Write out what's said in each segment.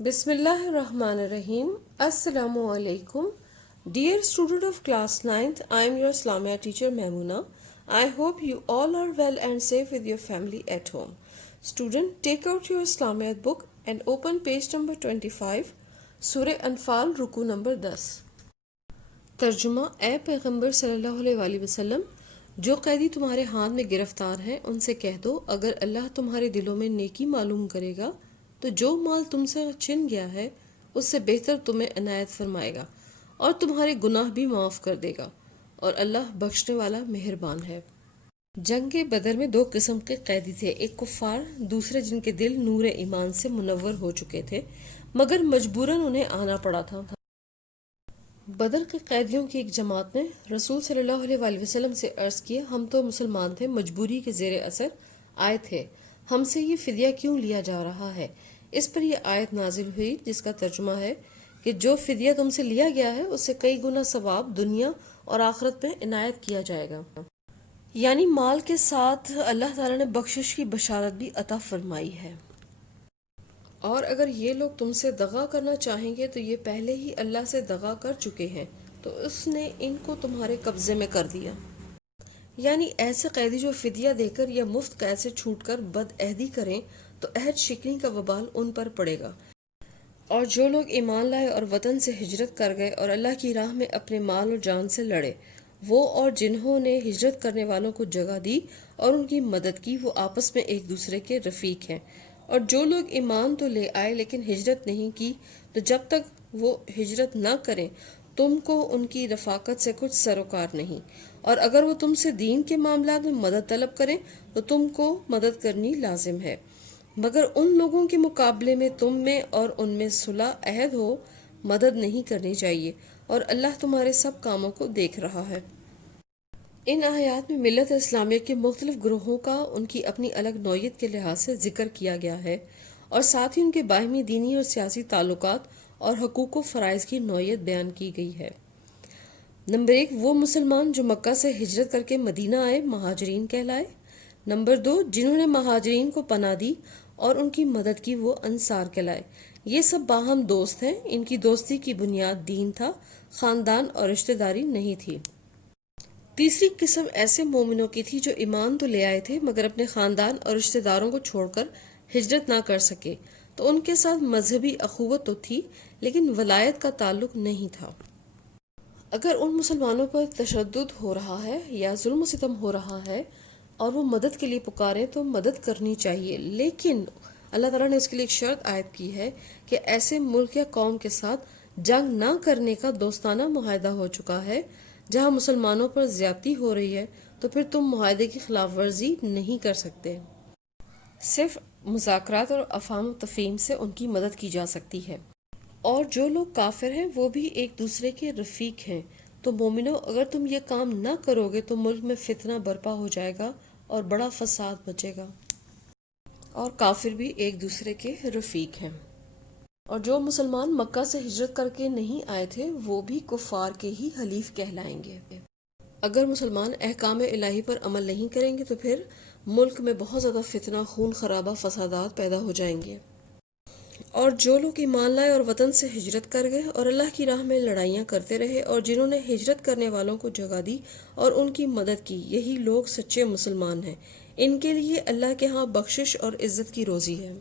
بسم اللہ الرحمن الرحیم. السلام علیکم. Dear student of class 9th, I am your Islamia teacher Maimuna. I hope you all are well and safe with your family at home. Student, take out your Islamia book and open page number 25, سورہ انفال رکو number 10. ترجمہ. اے پیغمبر صلی اللہ علیہ وآلہ وسلم، جو قیدی تمہارے ہاتھ میں گرفتار ہیں ان سے کہہ دو اگر اللہ تمہارے دلوں میں نیکی معلوم کرے گا تو جو مال تم سے چھن گیا ہے اس سے بہتر تمہیں عنایت فرمائے گا اور تمہارے گناہ بھی معاف کر دے گا، اور اللہ بخشنے والا مہربان ہے. جنگ بدر میں دو قسم کے قیدی تھے، ایک کفار، دوسرے جن کے دل نور ایمان سے منور ہو چکے تھے مگر مجبوراً انہیں آنا پڑا تھا. بدر کے قیدیوں کی ایک جماعت نے رسول صلی اللہ علیہ وآلہ وسلم سے عرض کیا، ہم تو مسلمان تھے، مجبوری کے زیر اثر آئے تھے، ہم سے یہ فدیہ کیوں لیا جا رہا ہے؟ اس پر یہ آیت نازل ہوئی جس کا ترجمہ ہے کہ جو فدیہ تم سے لیا گیا ہے اس سے کئی گنا ثواب دنیا اور آخرت میں عنایت کیا جائے گا. یعنی مال کے ساتھ اللہ تعالیٰ نے بخشش کی بشارت بھی عطا فرمائی ہے. اور اگر یہ لوگ تم سے دغا کرنا چاہیں گے تو یہ پہلے ہی اللہ سے دغا کر چکے ہیں تو اس نے ان کو تمہارے قبضے میں کر دیا. یعنی ایسے قیدی جو فدیہ دے کر یا مفت قید سے چھوٹ کر بد عہدی کریں تو عہد شکنی کا وبال ان پر پڑے گا. اور جو لوگ ایمان لائے اور وطن سے ہجرت کر گئے اور اللہ کی راہ میں اپنے مال اور جان سے لڑے، وہ اور جنہوں نے ہجرت کرنے والوں کو جگہ دی اور ان کی مدد کی، وہ آپس میں ایک دوسرے کے رفیق ہیں. اور جو لوگ ایمان تو لے آئے لیکن ہجرت نہیں کی تو جب تک وہ ہجرت نہ کریں تم کو ان کی رفاقت سے کچھ سروکار نہیں، اور اگر وہ تم سے دین کے معاملات میں مدد طلب کریں تو تم کو مدد کرنی لازم ہے، مگر ان لوگوں کے مقابلے میں تم میں اور ان میں صلح عہد ہو مدد نہیں کرنی چاہیے، اور اللہ تمہارے سب کاموں کو دیکھ رہا ہے. ان آیات میں ملت اسلامیہ کے مختلف گروہوں کا ان کی اپنی الگ نوعیت کے لحاظ سے ذکر کیا گیا ہے، اور ساتھ ہی ان کے باہمی دینی اور سیاسی تعلقات اور حقوق و فرائض کی نوعیت بیان کی گئی ہے. نمبر 1، وہ مسلمان جو مکہ سے ہجرت کر کے مدینہ آئے مہاجرین کہلائے. نمبر 2، جنہوں نے مہاجرین کو پناہ دی اور ان کی مدد کی وہ انصار کہلائے. یہ سب باہم دوست ہیں، ان کی دوستی کی بنیاد دین تھا، خاندان اور رشتہ داری نہیں تھی. تیسری قسم ایسے مومنوں کی تھی جو ایمان تو لے آئے تھے مگر اپنے خاندان اور رشتہ داروں کو چھوڑ کر ہجرت نہ کر سکے، تو ان کے ساتھ مذہبی اخوت تو تھی لیکن ولایت کا تعلق نہیں تھا. اگر ان مسلمانوں پر تشدد ہو رہا ہے یا ظلم و ستم ہو رہا ہے اور وہ مدد کے لیے پکاریں تو مدد کرنی چاہیے، لیکن اللہ تعالیٰ نے اس کے لیے ایک شرط عائد کی ہے کہ ایسے ملک یا قوم کے ساتھ جنگ نہ کرنے کا دوستانہ معاہدہ ہو چکا ہے. جہاں مسلمانوں پر زیادتی ہو رہی ہے تو پھر تم معاہدے کی خلاف ورزی نہیں کر سکتے. صرف مذاکرات اور افہام و تفہیم سے ان کی مدد کی جا سکتی ہے. اور جو لوگ کافر ہیں وہ بھی ایک دوسرے کے رفیق ہیں. تو مومنو، اگر تم یہ کام نہ کرو گے تو ملک میں فتنہ برپا ہو جائے گا اور بڑا فساد مچے گا. اور کافر بھی ایک دوسرے کے رفیق ہیں. اور جو مسلمان مکہ سے ہجرت کر کے نہیں آئے تھے وہ بھی کفار کے ہی حلیف کہلائیں گے. اگر مسلمان احکام الہی پر عمل نہیں کریں گے تو پھر ملک میں بہت زیادہ فتنہ، خون خرابہ، فسادات پیدا ہو جائیں گے. اور جو لوگ ایمان لائے اور وطن سے ہجرت کر گئے اور اللہ کی راہ میں لڑائیاں کرتے رہے اور جنہوں نے ہجرت کرنے والوں کو جگہ دی اور ان کی مدد کی، یہی لوگ سچے مسلمان ہیں. ان کے لیے اللہ کے ہاں بخشش اور عزت کی روزی ہے.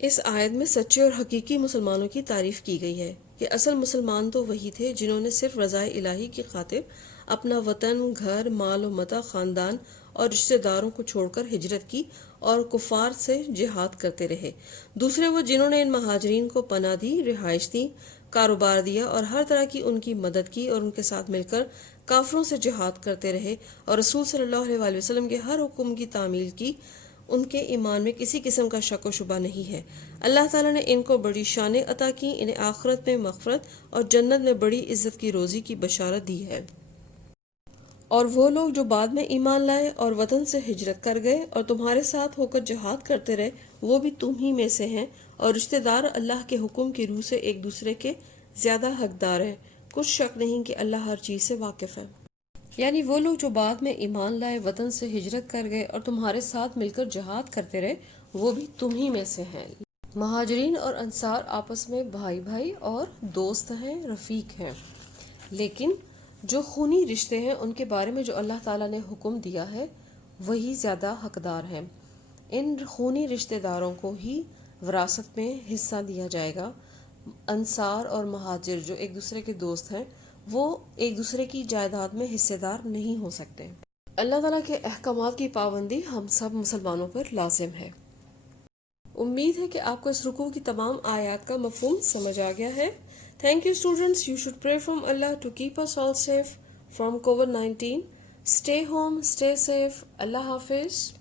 اس آیت میں سچے اور حقیقی مسلمانوں کی تعریف کی گئی ہے کہ اصل مسلمان تو وہی تھے جنہوں نے صرف رضائے الہی کی خاطر اپنا وطن، گھر، مال و متاع، خاندان اور رشتہ داروں کو چھوڑ کر ہجرت کی اور کفار سے جہاد کرتے رہے. دوسرے وہ جنہوں نے ان مہاجرین کو پناہ دی، رہائش دی، کاروبار دیا اور ہر طرح کی ان کی مدد کی اور ان کے ساتھ مل کر کافروں سے جہاد کرتے رہے اور رسول صلی اللہ علیہ وآلہ وسلم کے ہر حکم کی تعمیل کی. ان کے ایمان میں کسی قسم کا شک و شبہ نہیں ہے. اللہ تعالیٰ نے ان کو بڑی شانیں عطا کی، انہیں آخرت میں مغفرت اور جنت میں بڑی عزت کی روزی کی بشارت دی ہے. اور وہ لوگ جو بعد میں ایمان لائے اور وطن سے ہجرت کر گئے اور تمہارے ساتھ ہو کر جہاد کرتے رہے، وہ بھی تم ہی میں سے ہیں، اور رشتہ دار اللہ کے حکم کی روح سے ایک دوسرے کے زیادہ حقدار ہیں. کچھ شک نہیں کہ اللہ ہر چیز سے واقف ہے. یعنی وہ لوگ جو بعد میں ایمان لائے، وطن سے ہجرت کر گئے اور تمہارے ساتھ مل کر جہاد کرتے رہے، وہ بھی تم ہی میں سے ہیں. مہاجرین اور انصار آپس میں بھائی بھائی اور دوست ہیں، رفیق ہیں، لیکن جو خونی رشتے ہیں ان کے بارے میں جو اللہ تعالیٰ نے حکم دیا ہے وہی زیادہ حقدار ہیں۔ ان خونی رشتہ داروں کو ہی وراثت میں حصہ دیا جائے گا۔ انصار اور مہاجر جو ایک دوسرے کے دوست ہیں وہ ایک دوسرے کی جائیداد میں حصے دار نہیں ہو سکتے۔ اللہ تعالیٰ کے احکامات کی پابندی ہم سب مسلمانوں پر لازم ہے۔ امید ہے کہ آپ کو اس رکوع کی تمام آیات کا مفہوم سمجھ آ گیا ہے۔ Thank you students, you should pray from اللہ to keep us all safe from COVID-19. Stay home, stay safe. اللہ حافظ.